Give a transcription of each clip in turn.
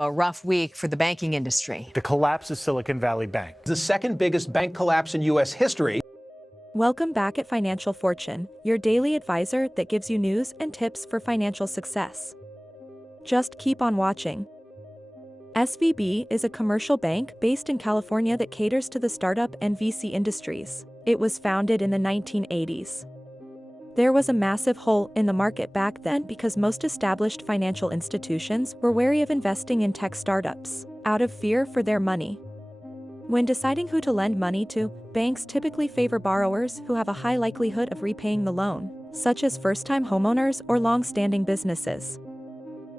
A rough week for the banking industry. The collapse of Silicon Valley Bank. The second biggest bank collapse in U.S. history. Welcome back at Financial Fortune, your daily advisor that gives you news and tips for financial success. Just keep on watching. SVB is a commercial bank based in California that caters to the startup and VC industries. It was founded in the 1980s. There was a massive hole in the market back then because most established financial institutions were wary of investing in tech startups, out of fear for their money. When deciding who to lend money to, banks typically favor borrowers who have a high likelihood of repaying the loan, such as first-time homeowners or long-standing businesses.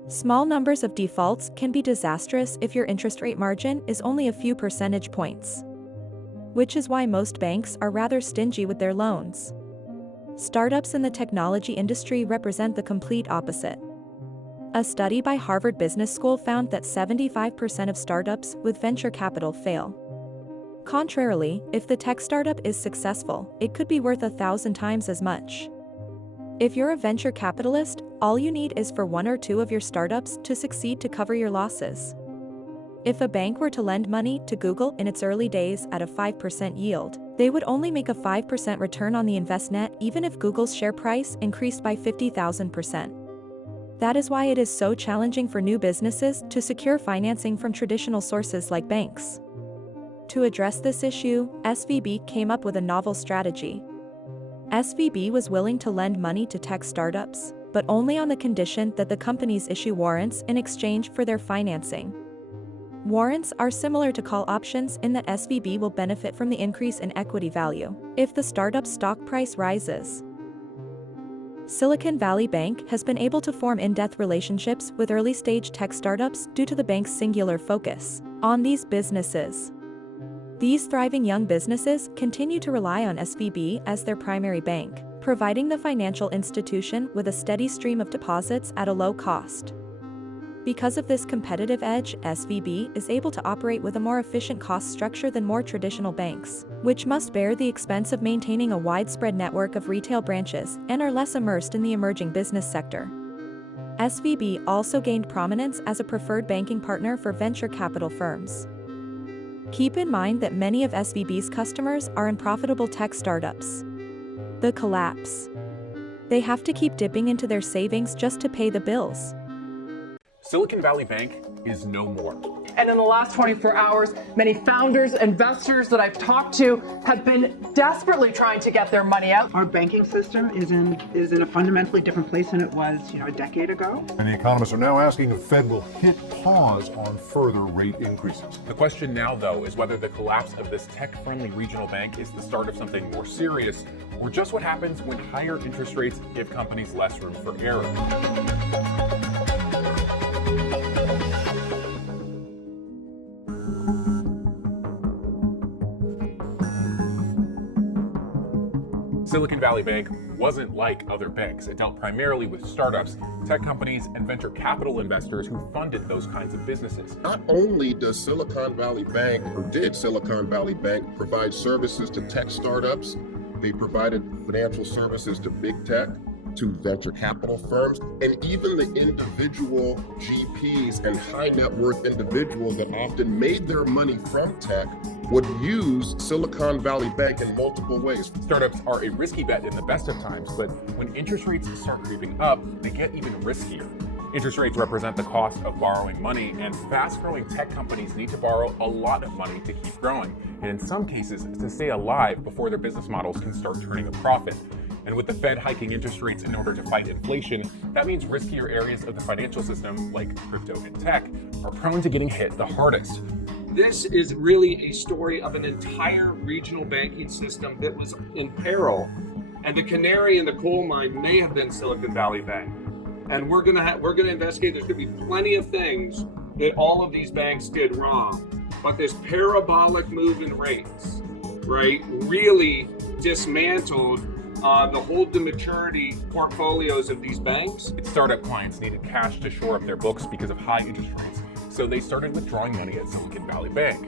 Small numbers of defaults can be disastrous if your interest rate margin is only a few percentage points, which is why most banks are rather stingy with their loans. Startups in the technology industry represent the complete opposite. A study by Harvard Business School found that 75% of startups with venture capital fail. Contrarily, if the tech startup is successful, it could be worth 1,000 times as much. If you're a venture capitalist, all you need is for one or two of your startups to succeed to cover your losses. If a bank were to lend money to Google in its early days at a 5% yield, they would only make a 5% return on the investment even if Google's share price increased by 50,000%. That is why it is so challenging for new businesses to secure financing from traditional sources like banks. To address this issue, SVB came up with a novel strategy. SVB was willing to lend money to tech startups, but only on the condition that the companies issue warrants in exchange for their financing. Warrants are similar to call options in that SVB will benefit from the increase in equity value if the startup's stock price rises. Silicon Valley Bank has been able to form in-depth relationships with early-stage tech startups due to the bank's singular focus on these businesses. These thriving young businesses continue to rely on SVB as their primary bank, providing the financial institution with a steady stream of deposits at a low cost. Because of this competitive edge, SVB is able to operate with a more efficient cost structure than more traditional banks, which must bear the expense of maintaining a widespread network of retail branches and are less immersed in the emerging business sector. SVB also gained prominence as a preferred banking partner for venture capital firms. Keep in mind that many of SVB's customers are unprofitable tech startups. The collapse. They have to keep dipping into their savings just to pay the bills. Silicon Valley Bank is no more. And in the last 24 hours, many founders, investors that I've talked to have been desperately trying to get their money out. Our banking system is in a fundamentally different place than it was, a decade ago. Many economists are now asking if the Fed will hit pause on further rate increases. The question now, though, is whether the collapse of this tech-friendly regional bank is the start of something more serious, or just what happens when higher interest rates give companies less room for error. Silicon Valley Bank wasn't like other banks. It dealt primarily with startups, tech companies, and venture capital investors who funded those kinds of businesses. Not only does Silicon Valley Bank, or did Silicon Valley Bank, provide services to tech startups, they provided financial services to big tech, to venture capital firms, and even the individual GPs and high net worth individuals that often made their money from tech would use Silicon Valley Bank in multiple ways. Startups are a risky bet in the best of times, but when interest rates start creeping up, they get even riskier. Interest rates represent the cost of borrowing money, and fast-growing tech companies need to borrow a lot of money to keep growing, and in some cases, to stay alive before their business models can start turning a profit. And with the Fed hiking interest rates in order to fight inflation, that means riskier areas of the financial system, like crypto and tech, are prone to getting hit the hardest. This is really a story of an entire regional banking system that was in peril, and the canary in the coal mine may have been Silicon Valley Bank. And we're gonna investigate. There's gonna be plenty of things that all of these banks did wrong, but this parabolic move in rates, right, really dismantled the hold to maturity portfolios of these banks. Startup clients needed cash to shore up their books because of high interest rates, so they started withdrawing money at Silicon Valley Bank.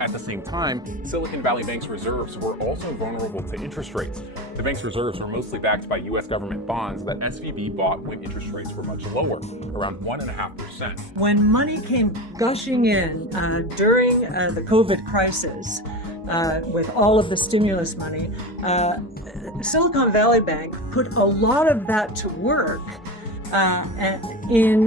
At the same time, Silicon Valley Bank's reserves were also vulnerable to interest rates. The bank's reserves were mostly backed by U.S. government bonds that SVB bought when interest rates were much lower, around 1.5%. When money came gushing in during the COVID crisis, with all of the stimulus money, Silicon Valley Bank put a lot of that to work in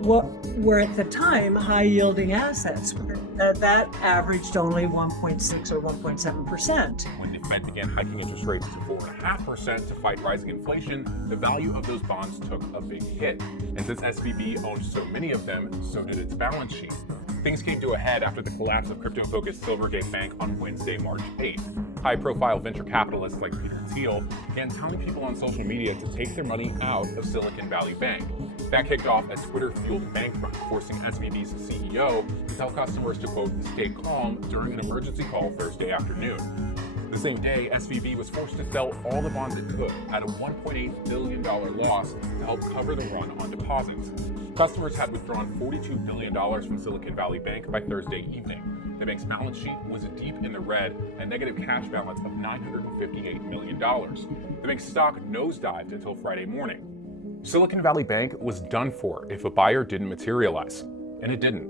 what were at the time high-yielding assets. That averaged only 1.6 or 1.7%. When the Fed began hiking interest rates to 4.5% to fight rising inflation, the value of those bonds took a big hit. And since SVB owned so many of them, so did its balance sheet. Things came to a head after the collapse of crypto-focused Silvergate Bank on Wednesday, March 8th. High-profile venture capitalists like Peter Thiel began telling people on social media to take their money out of Silicon Valley Bank. That kicked off a Twitter-fueled bank run, forcing SVB's CEO to tell customers to, quote, stay calm during an emergency call Thursday afternoon. The same day, SVB was forced to sell all the bonds it could at a $1.8 billion loss to help cover the run on deposits. Customers had withdrawn $42 billion from Silicon Valley Bank by Thursday evening. The bank's balance sheet was deep in the red, a negative cash balance of $958 million. The bank's stock nosedived until Friday morning. Silicon Valley Bank was done for if a buyer didn't materialize, and it didn't.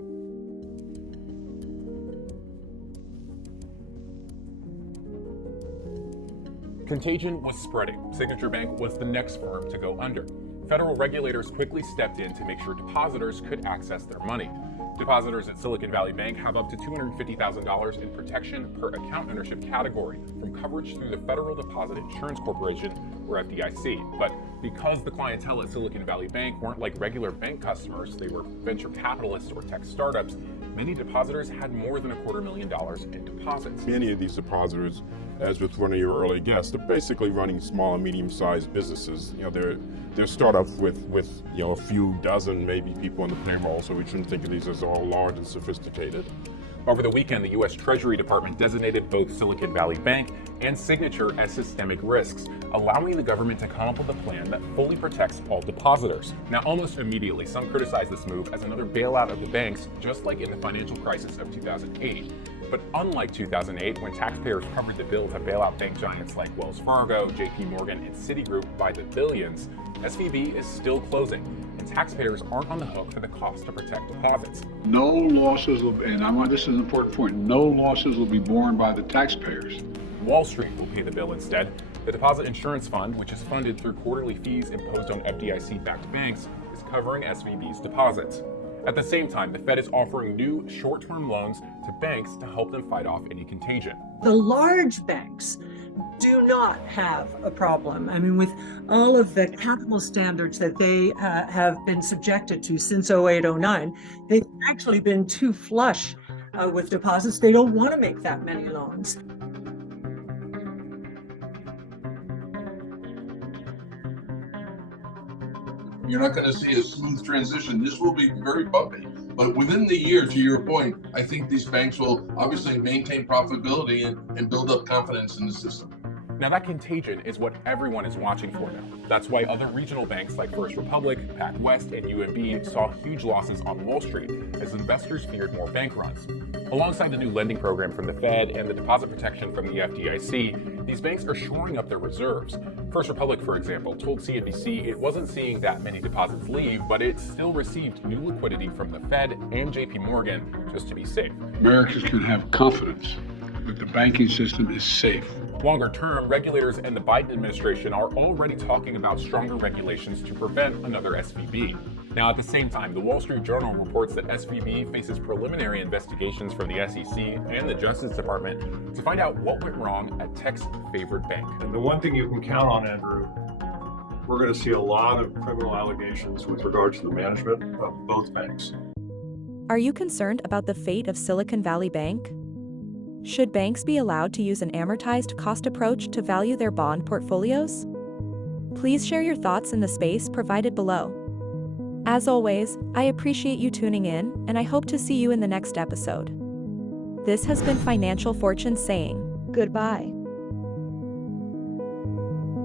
Contagion was spreading. Signature Bank was the next firm to go under. Federal regulators quickly stepped in to make sure depositors could access their money. Depositors at Silicon Valley Bank have up to $250,000 in protection per account ownership category from coverage through the Federal Deposit Insurance Corporation, or FDIC. But because the clientele at Silicon Valley Bank weren't like regular bank customers, they were venture capitalists or tech startups, many depositors had more than $250,000 in deposits. Many of these depositors, as with one of your earlier guests, they're basically running small and medium-sized businesses. They're startups with a few dozen maybe people on the payroll, so we shouldn't think of these as all large and sophisticated. Over the weekend, the U.S. Treasury Department designated both Silicon Valley Bank and Signature as systemic risks, allowing the government to come up with a plan that fully protects all depositors. Now, almost immediately, some criticize this move as another bailout of the banks, just like in the financial crisis of 2008. But unlike 2008, when taxpayers covered the bill to bail out bank giants like Wells Fargo, JP Morgan, and Citigroup by the billions, SVB is still closing, and taxpayers aren't on the hook for the cost to protect deposits. No losses will be, and this is an important point, no losses will be borne by the taxpayers. Wall Street will pay the bill instead. The Deposit Insurance Fund, which is funded through quarterly fees imposed on FDIC-backed banks, is covering SVB's deposits. At the same time, the Fed is offering new short-term loans to banks to help them fight off any contagion. The large banks do not have a problem. I mean, with all of the capital standards that they have been subjected to since 08-09, they've actually been too flush with deposits. They don't want to make that many loans. You're not going to see a smooth transition. This will be very bumpy. But within the year, to your point, I think these banks will obviously maintain profitability and build up confidence in the system. Now that contagion is what everyone is watching for now. That's why other regional banks like First Republic, PacWest, and UMB saw huge losses on Wall Street as investors feared more bank runs. Alongside the new lending program from the Fed and the deposit protection from the FDIC, these banks are shoring up their reserves. First Republic, for example, told CNBC it wasn't seeing that many deposits leave, but it still received new liquidity from the Fed and JP Morgan just to be safe. Americans can have confidence that the banking system is safe. Longer term, regulators and the Biden administration are already talking about stronger regulations to prevent another SVB. Now, at the same time, the Wall Street Journal reports that SVB faces preliminary investigations from the SEC and the Justice Department to find out what went wrong at Tech's favorite bank. And the one thing you can count on, Andrew, we're going to see a lot of criminal allegations with regard to the management of both banks. Are you concerned about the fate of Silicon Valley Bank? Should banks be allowed to use an amortized cost approach to value their bond portfolios? Please share your thoughts in the space provided below. As always, I appreciate you tuning in, and I hope to see you in the next episode. This has been Financial Fortune saying goodbye.